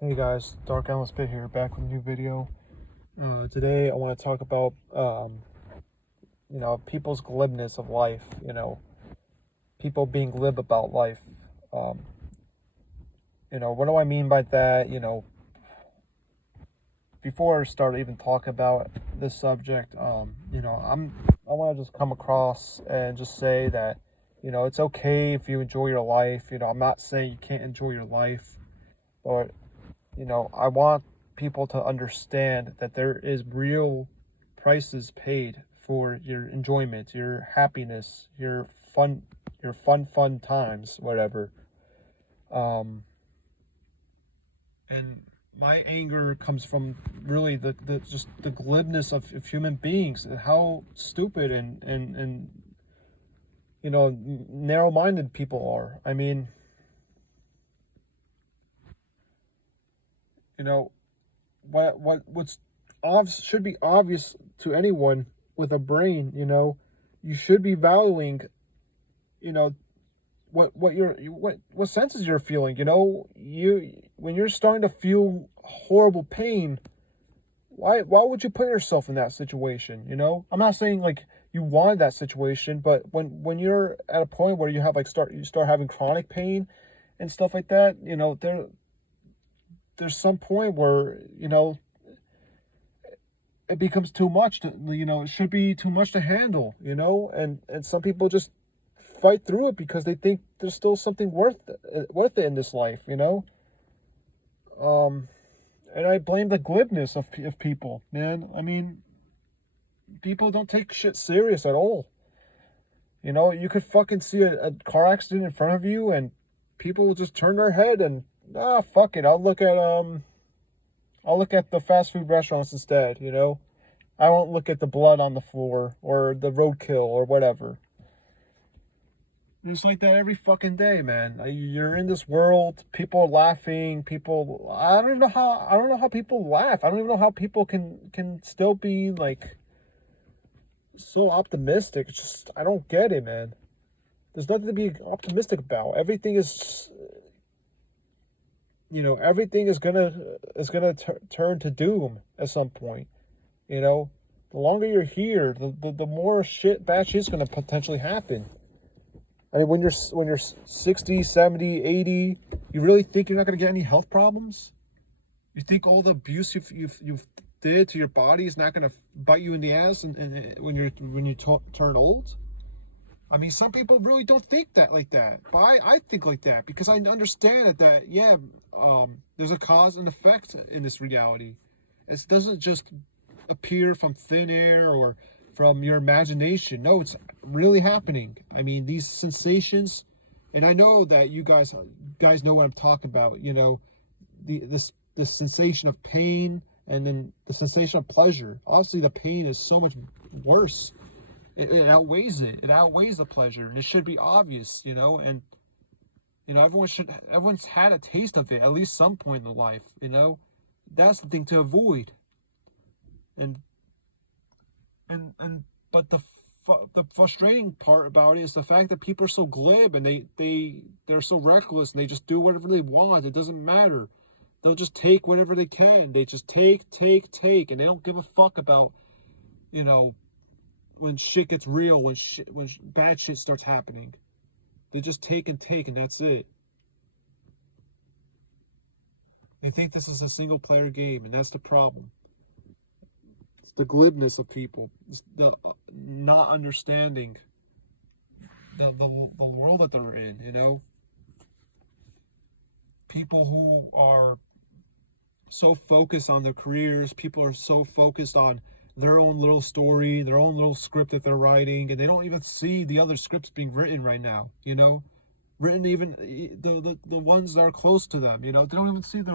Hey guys, Dark Allen Spit here, back with a new video. Today I want to talk about, people's glibness of life, people being glib about life. Um, what do I mean by that? Before I start even talking about this subject, I want to just come across and just say that, it's okay if you enjoy your life. I'm not saying you can't enjoy your life, but I want people to understand that there is real prices paid for your enjoyment, your happiness, your fun times, whatever. And my anger comes from really the just the glibness of human beings and how stupid and narrow-minded people are. I mean, you know, what's obvious should be obvious to anyone with a brain. You should be valuing, you know, what senses you're feeling. You when you're starting to feel horrible pain, why would you put yourself in that situation? I'm not saying like you wanted that situation, but when you're at a point where you have you start having chronic pain and stuff like that, there's some point where it becomes too much it should be too much to handle, and some people just fight through it because they think there's still something worth it in this life. And I blame the glibness of people, man. I mean, people don't take shit serious at all. You could fucking see a car accident in front of you and people will just turn their head and fuck it, I'll look at the fast food restaurants instead. I won't look at the blood on the floor or the roadkill or whatever. It's like that every fucking day, man. You're in this world, people are laughing, I don't know how people laugh. I don't even know how people can still be like so optimistic. It's just, I don't get it, man. There's nothing to be optimistic about. Everything is gonna turn to doom at some point. The longer you're here, the more bad shit's gonna potentially happen. I mean, when you're 60, 70, 80, you really think you're not going to get any health problems? You think all the abuse you've did to your body is not going to bite you in the ass and when you turn old? I mean, some people really don't think that like that, but I think like that because I understand that there's a cause and effect in this reality. It doesn't just appear from thin air or from your imagination. No, it's really happening. I mean, these sensations, and I know that you guys know what I'm talking about. This sensation of pain and then the sensation of pleasure. Obviously, the pain is so much worse. It outweighs it. It outweighs the pleasure, and it should be obvious. And everyone's had a taste of it at least some point in life. That's the thing to avoid. But the frustrating part about it is the fact that people are so glib and they're so reckless and they just do whatever they want. It doesn't matter. They'll just take whatever they can. They just take, and they don't give a fuck about, when shit gets real, when bad shit starts happening. They just take, and that's it. They think this is a single player game, and that's the problem. The glibness of people, the not understanding the world that they're in. People who are so focused on their careers, people are so focused on their own little story, their own little script that they're writing, and they don't even see the other scripts being written right now. Written, even the ones that are close to them. They don't even see they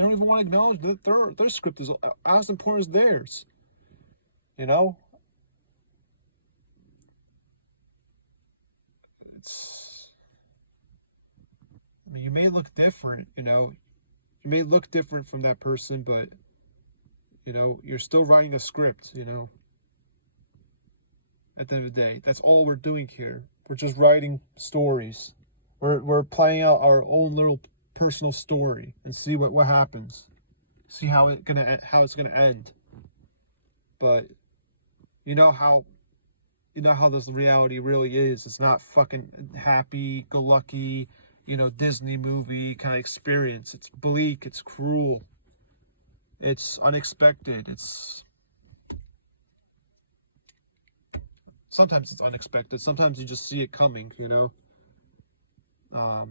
don't even want to acknowledge that their script is as important as theirs. I mean, you may look different, you may look different from that person, but you're still writing a script. At the end of the day, that's all we're doing here. We're just writing stories. We're playing out our own little personal story and see what happens. See how it's gonna end. But you know how this reality really is. It's not fucking happy-go-lucky, Disney movie kind of experience. It's bleak. It's cruel. It's unexpected. Sometimes it's unexpected. Sometimes you just see it coming, I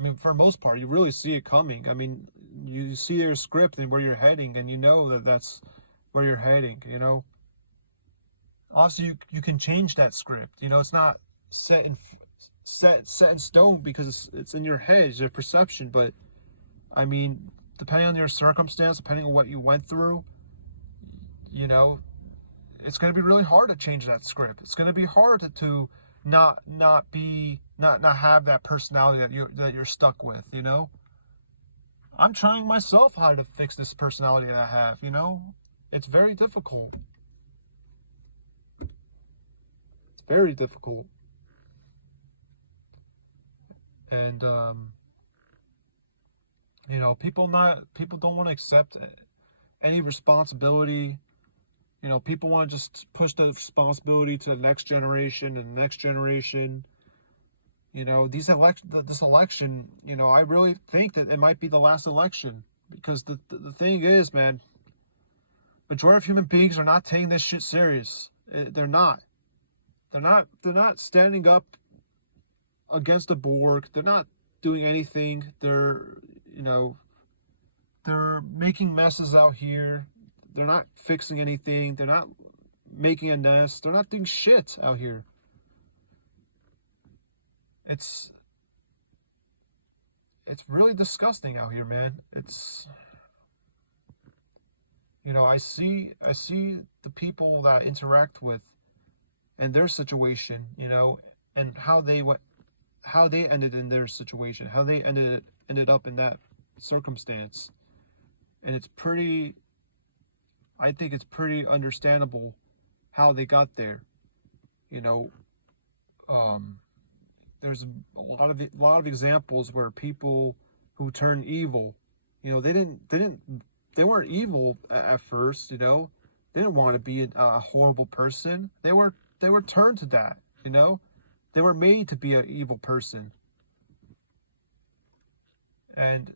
mean, for the most part, you really see it coming. I mean, you see your script and where you're heading, and you know that's where you're heading, Also, you can change that script. It's not set in stone because it's in your head, it's your perception. But I mean, depending on your circumstance, depending on what you went through, it's going to be really hard to change that script. It's going to be hard to not have that personality that you're stuck with. I'm trying myself how to fix this personality that I have. It's very difficult. It's very difficult. And people don't want to accept any responsibility. People want to just push the responsibility to the next generation and the next generation. This election, I really think that it might be the last election, because the thing is, man, majority of human beings are not taking this shit serious. They're not. They're not standing up against the Borg. They're not doing anything. They're making messes out here. They're not fixing anything. They're not making a nest. They're not doing shit out here. It's really disgusting out here, man. I see the people that I interact with and their situation, and how they ended in their situation, how they ended up in that circumstance. And I think it's pretty understandable how they got there. There's a lot of examples where people who turn evil, they weren't evil at first, They didn't want to be a horrible person. They were turned to that, They were made to be an evil person. And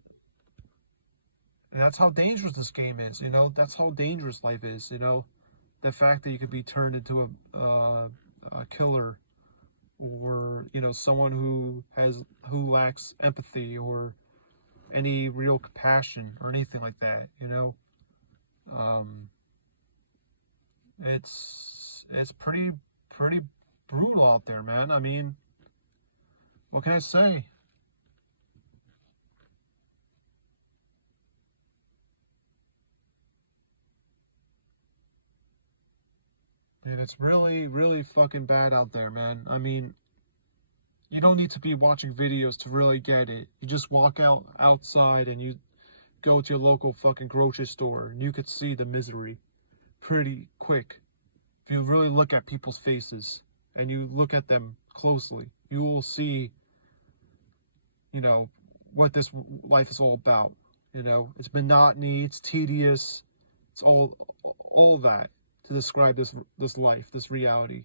that's how dangerous this game is, That's how dangerous life is, The fact that you could be turned into a killer, or someone who lacks empathy or any real compassion or anything like that. It's pretty brutal out there, man. I mean, what can I say? And it's really, really fucking bad out there, man. I mean, you don't need to be watching videos to really get it. You just walk outside and you go to your local fucking grocery store and you could see the misery pretty quick. If you really look at people's faces and you look at them closely, you will see, what this life is all about. It's monotony, it's tedious, it's all that to describe this life, this reality.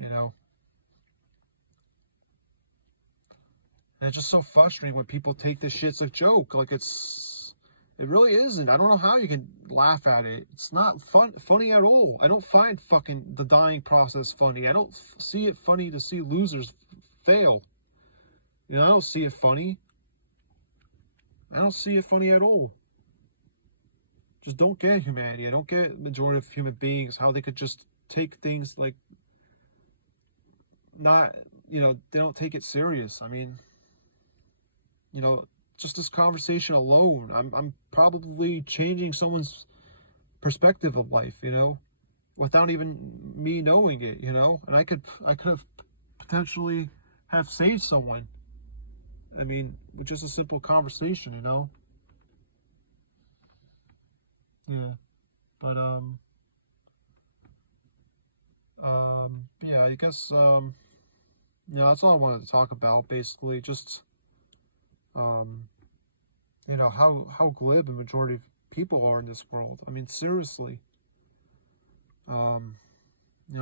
And it's just so frustrating when people take this shit as a joke. Like, it really isn't. I don't know how you can laugh at it. It's not funny at all. I don't find fucking the dying process funny. I don't see it funny to see losers fail. I don't see it funny. I don't see it funny at all. Just don't get humanity. I don't get majority of human beings, how they could just take things like not, they don't take it serious. I mean, just this conversation alone, I'm probably changing someone's perspective of life, without even me knowing it, and I could have potentially have saved someone. I mean, with just a simple conversation, Yeah, but yeah, I guess that's all I wanted to talk about. Basically, just how glib a majority of people are in this world. I mean, seriously.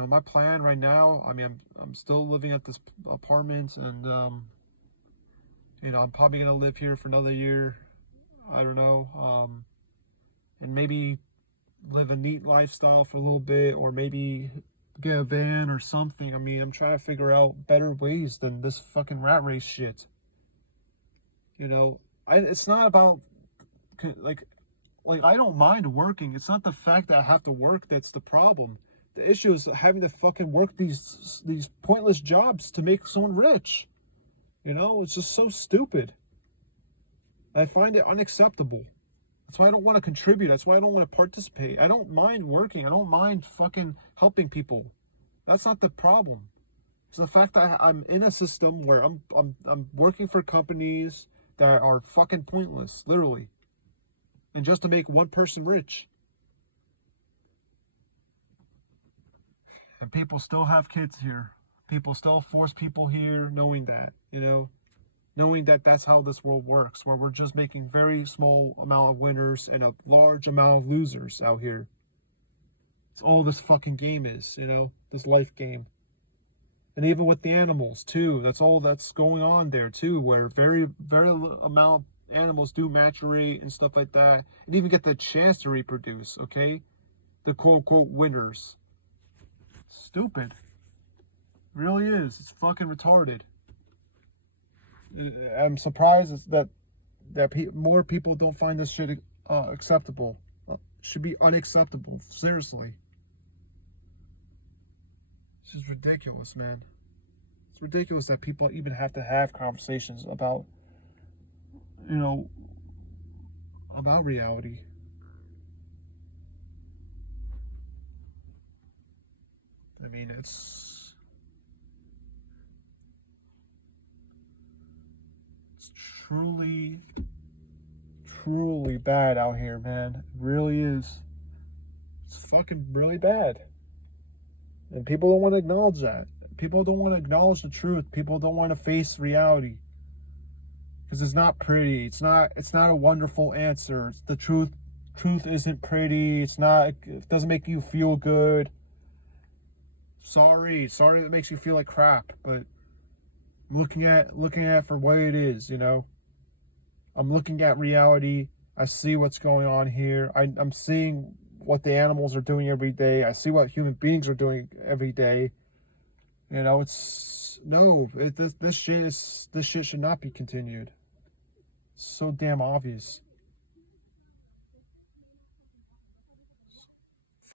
My plan right now. I mean, I'm still living at this apartment, and I'm probably gonna live here for another year. I don't know. And maybe live a neat lifestyle for a little bit, or maybe get a van or something. I mean, I'm trying to figure out better ways than this fucking rat race shit. It's not about like I don't mind working. It's not the fact that I have to work that's the problem. The issue is having to fucking work these pointless jobs to make someone rich. It's just so stupid. I find it unacceptable. That's why I don't want to contribute. That's why I don't want to participate. I don't mind working. I don't mind fucking helping people. That's not the problem. It's the fact that I'm in a system where I'm working for companies that are fucking pointless, literally. And just to make one person rich. And people still have kids here. People still force people here knowing that, knowing that that's how this world works, where we're just making very small amount of winners and a large amount of losers out here. It's all this fucking game is, this life game. And even with the animals too, that's all that's going on there too, where very, very little amount of animals do maturate and stuff like that, and even get the chance to reproduce, okay? The quote-unquote winners. Stupid. It really is. It's fucking retarded. I'm surprised that more people don't find this shit acceptable. Should be unacceptable. Seriously. It's just ridiculous, man. It's ridiculous that people even have to have conversations about, about reality. I mean, it's truly, truly bad out here, man. It really is. It's fucking really bad. And people don't want to acknowledge that. People don't want to acknowledge the truth. People don't want to face reality. Because it's not pretty. It's not a wonderful answer. It's the truth. Truth isn't pretty. It doesn't make you feel good. Sorry that makes you feel like crap, but I'm looking at it for what it is, I'm looking at reality. I see what's going on here. I'm seeing what the animals are doing every day. I see what human beings are doing every day. This shit should not be continued. It's so damn obvious.